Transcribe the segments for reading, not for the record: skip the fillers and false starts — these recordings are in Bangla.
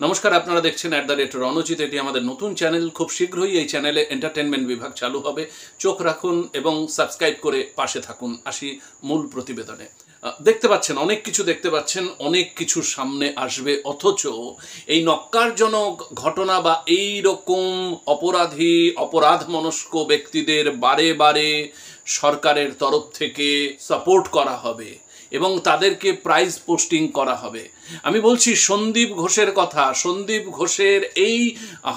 নমস্কার, আপনারা দেখছেন @রণজিৎ। এটি আমাদের নতুন চ্যানেল। খুব শীঘ্রই এই চ্যানেলে এন্টারটেনমেন্ট বিভাগ চালু হবে। চোখ রাখুন এবং সাবস্ক্রাইব করে পাশে থাকুন। আসি মূল প্রতিবেদনে। দেখতে পাচ্ছেন, অনেক কিছু দেখতে পাচ্ছেন, অনেক কিছু সামনে আসবে, অথচ এই নক্কারজনক ঘটনা বা এই রকম অপরাধ মনস্ক ব্যক্তিদের বারে বারে সরকারের তরফ থেকে সাপোর্ট করা হবে এবং তাদেরকে প্রাইজ পোস্টিং করা হবে। আমি বলছি সন্দীপ ঘোষের কথা। সন্দীপ ঘোষের এই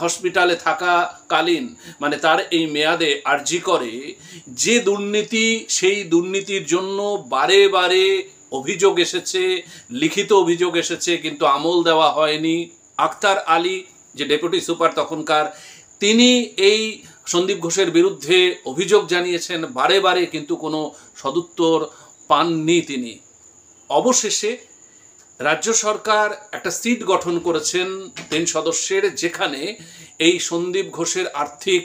হসপিটালে থাকাকালীন, মানে তার এই মেয়াদে আরজি করে যে দুর্নীতি, সেই দুর্নীতির জন্য বারে বারে অভিযোগ এসেছে, লিখিত অভিযোগ এসেছে, কিন্তু আমল দেওয়া হয়নি। আক্তার আলী, যে ডেপুটি সুপার তখনকার, তিনি এই সন্দীপ ঘোষের বিরুদ্ধে অভিযোগ জানিয়েছেন বারে বারে, কিন্তু কোনো সদুত্তর পাননি তিনি। অবশেষে রাজ্য সরকার একটা সিট গঠন করেছেন 3 সদস্যের, যেখানে এই সন্দীপ ঘোষের আর্থিক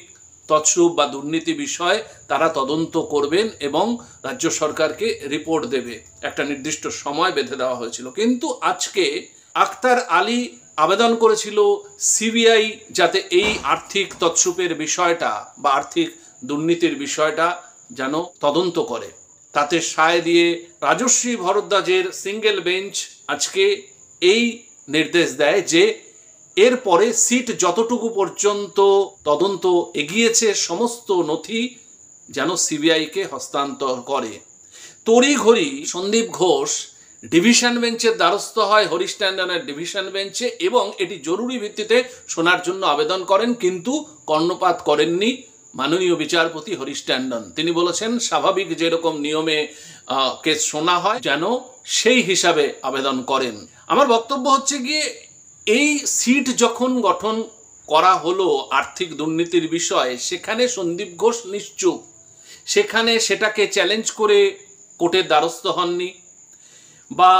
তছরূপ বা দুর্নীতি বিষয় তারা তদন্ত করবেন এবং রাজ্য সরকারকে রিপোর্ট দেবে। একটা নির্দিষ্ট সময় বেঁধে দেওয়া হয়েছিল, কিন্তু আজকে আক্তার আলী আবেদন করেছিল সিবিআই যাতে এই আর্থিক তছরূপের বিষয়টা বা আর্থিক দুর্নীতির বিষয়টা যেন তদন্ত করে। তাতে সায় দিয়ে রাজশ্রী ভরদ্বাজের সিঙ্গেল বেঞ্চ আজকে এই নির্দেশ দেয় যে এরপরে সিট যতটুকু পর্যন্ত তদন্ত এগিয়েছে সমস্ত নথি যেন সিবিআইকে হস্তান্তর করে। তড়িঘড়ি সন্দীপ ঘোষ ডিভিশন বেঞ্চের দ্বারস্থ হয়, হরিশ ট্যান্ডনের ডিভিশন বেঞ্চে, এবং এটি জরুরি ভিত্তিতে শোনার জন্য আবেদন করেন, কিন্তু কর্ণপাত করেননি মাননীয় বিচারপতি হরিশ ট্যান্ডন। তিনি বলেছেন স্বাভাবিক যেরকম নিয়মে কেস শোনা হয় যেন সেই হিসাবে আবেদন করেন। আমার বক্তব্য হচ্ছে গিয়ে, এই সিট যখন গঠন করা হলো আর্থিক দুর্নীতির বিষয়ে, সেখানে সন্দীপ ঘোষ নিশ্চুপ, সেখানে সেটাকে চ্যালেঞ্জ করে কোর্টের দ্বারস্থ হননি বা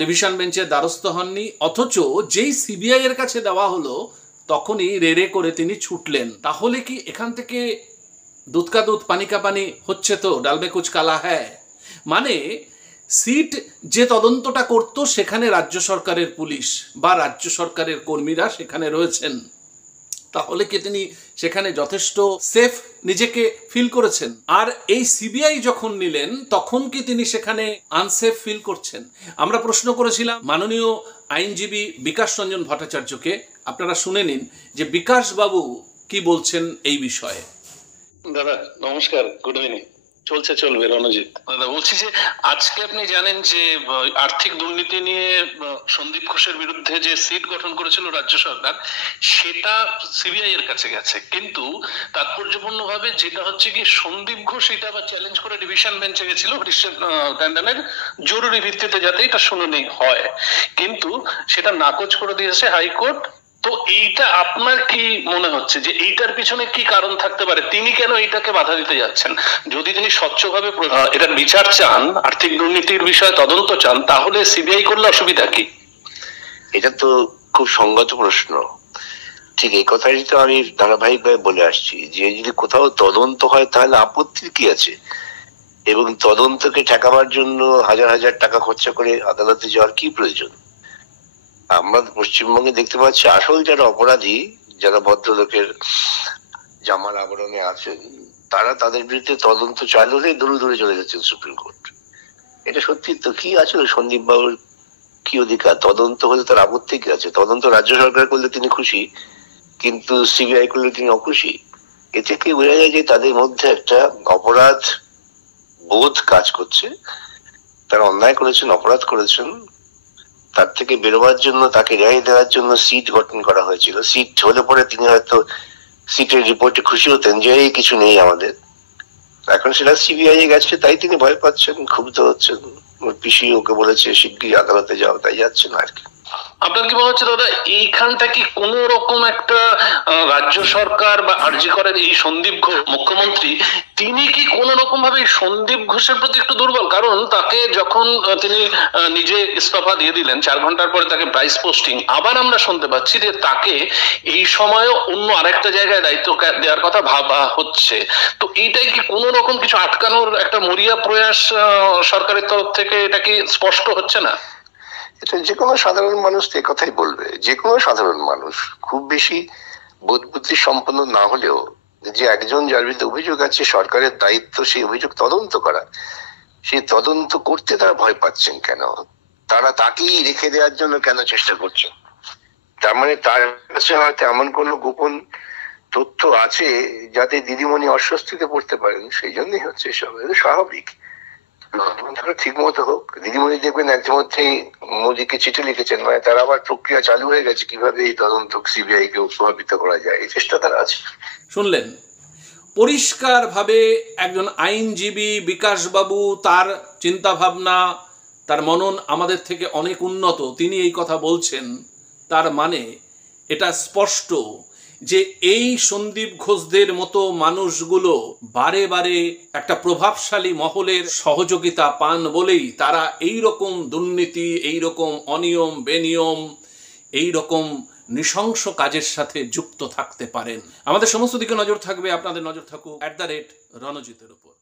ডিভিশন বেঞ্চের দ্বারস্থ হননি, অথচ যেই সিবিআই এর কাছে দেওয়া হলো তখনই রেড়ে করে তিনি ছুটলেন। তাহলে কি এখান থেকে দুধ কা দুধ পানি কা পানি হচ্ছে, তো ডালবে কুচ কালা হ্যায়। মানে সিট যে তদন্তটা করত সেখানে রাজ্য সরকারের পুলিশ বা রাজ্য সরকারের কর্মীরা সেখানে রয়েছেন, তাহলে কি তিনি সেখানে যথেষ্ট সেফ নিজেকে ফিল করেছেন? আর এই সিবিআই যখন নিলেন তখন কি তিনি সেখানে আনসেফ ফিল করছেন? আমরা প্রশ্ন করেছিলাম মাননীয় আইনজীবী বিকাশ রঞ্জন ভট্টাচার্যকে। আপনারা শুনে নিন যে বিকাশ বাবু কি বলছেন এই বিষয়ে। দাদা নমস্কার, গুড ইভিনিং। চলবে রণজিৎ। দাদা বলছি যে আজকে আপনি জানেন যে আর্থিক দুর্নীতি নিয়ে সন্দীপ ঘোষের বিরুদ্ধে যে সিট গঠন করেছিল রাজ্য সরকার, সেটা সিবিআই এর কাছে গেছে, কিন্তু তাৎপর্যপূর্ণ ভাবে যেটা হচ্ছে কি, সন্দীপ ঘোষ এটা আবার চ্যালেঞ্জ করে ডিভিশন বেঞ্চে গেছিল হরিশ ট্যান্ডনের জরুরি ভিত্তিতে যাতে এটা শুনানি হয়, কিন্তু সেটা নাকচ করে দিয়েছে হাইকোর্ট। তো এইটা আপনার কি মনে হচ্ছে যে এইটার পিছনে কি কারণ থাকতে পারে? তিনি কেন এইটাকে বাধা দিতে যাচ্ছেন? যদি তিনি স্বচ্ছভাবে এটার বিচার চান, আর্থিক দুর্নীতির বিষয়ে তদন্ত চান, তাহলে সিবিআই করলে অসুবিধা কি? এটা তো খুব সঙ্গত প্রশ্ন। ঠিক এই কথাই তো আমি ধারাবাহিকভাবে বলে আসছি যে যদি কোথাও তদন্ত হয় তাহলে আপত্তির কি আছে, এবং তদন্তকে ঠেকাবার জন্য হাজার হাজার টাকা খরচা করে আদালতে যাওয়ার কি প্রয়োজন? আমরা পশ্চিমবঙ্গে দেখতে পাচ্ছি আসল যারা অপরাধী, যারা ভদ্রলোকের জামার আবরণে আছেন, তারা তাদের বিরুদ্ধে তদন্ত চালু হলে দূরে দূরে চলে যাচ্ছেন সুপ্রিম কোর্ট। এটা সত্যি তো। কি আছে সন্দীপ বাবুর কি অধিকার? তদন্ত হলে তার আপত্তি কি আছে? তদন্ত রাজ্য সরকার করলে তিনি খুশি, কিন্তু সিবিআই করলে তিনি অখুশি। এ থেকে বোঝা যায় যে তাদের মধ্যে একটা অপরাধ বোধ কাজ করছে। তারা অন্যায় করেছেন, অপরাধ করেছেন, তার থেকে বেরোবার জন্য, তাকে রেহাই দেওয়ার জন্য সিট গঠন করা হয়েছিল। সিট হলে পরে তিনি হয়তো সিটের রিপোর্টে খুশি হতেন যে এই কিছু নেই আমাদের। এখন সেটা সিবিআই এ গেছে, তাই তিনি ভয় পাচ্ছেন, ক্ষুব্ধ হচ্ছেন। পিসি ওকে বলেছে শিগগিরই আদালতে যাও, তাই যাচ্ছেন আর কি। আপনার কি মনে হচ্ছে দাদা, এইখানটা কি কোন রকম একটা রাজ্য সরকার বা আরজি করেন এই সন্দীপ ঘোষ মুখ্যমন্ত্রী, তিনি কি কোন রকম ভাবে সন্দীপ ঘোষের প্রতি একটু দুর্বল? কারণ তাকে যখন তিনি নিজে ইস্তফা দিয়ে দিলেন, 4 ঘন্টার পরে তাকে প্রাইস পোস্টিং, আবার আমরা শুনতে পাচ্ছি যে তাকে এই সময় অন্য আরেকটা জায়গায় দায়িত্ব দেওয়ার কথা ভাবা হচ্ছে। তো এইটাই কি কোন রকম কিছু আটকানোর একটা মরিয়া প্রয়াস সরকারের তরফ থেকে? এটা কি স্পষ্ট হচ্ছে না? এটা যে কোনো সাধারণ মানুষ তো কথাই বলবে। যে কোনো সাধারণ মানুষ, খুব বেশি বোধ বুদ্ধি সম্পন্ন না হলেও, যে একজন যার বিরুদ্ধে অভিযোগ আছে, সরকারের দায়িত্ব সেই অভিযোগ তদন্ত করা, সেই তদন্ত করতে তারা ভয় পাচ্ছেন কেন? তারা তাকেই রেখে দেওয়ার জন্য কেন চেষ্টা করছেন? তার মানে তার কাছে হয়তো এমন কোনো গোপন তথ্য আছে যাতে দিদিমণি অস্বস্তিতে পড়তে পারেন, সেই জন্যই হচ্ছে এসব। এটা স্বাভাবিক। ঠিক মতো হোক। দিদিমণি দেখবেন ইতিমধ্যেই মোদীকে চিঠি লিখেছেন, মানে তার আবার প্রক্রিয়া চালু হয়ে গেছে কিভাবে এই তদন্ত সিবিআই কে প্রভাবিত করা যায়, এই চেষ্টা তারা আছে। শুনলেন পরিষ্কারভাবে একজন আইনজীবী বিকাশবাবু, তার চিন্তাভাবনা, তার মনন আমাদের থেকে অনেক উন্নত, তিনি এই কথা বলছেন। তার মানে এটা স্পষ্ট যে এই সন্দীপ ঘোষদের মতো মানুষগুলো বারে বারে একটা প্রভাবশালী মহলের সহযোগিতা পান বলেই তারা এই রকম দুর্নীতি, এই রকম অনিয়ম বেনিয়ম, এই রকম নৃশংস কাজের সাথে যুক্ত থাকতে পারেন। আমাদের সমস্ত দিকে নজর থাকবে, আপনাদের নজর থাকুক @রণজিতের উপর।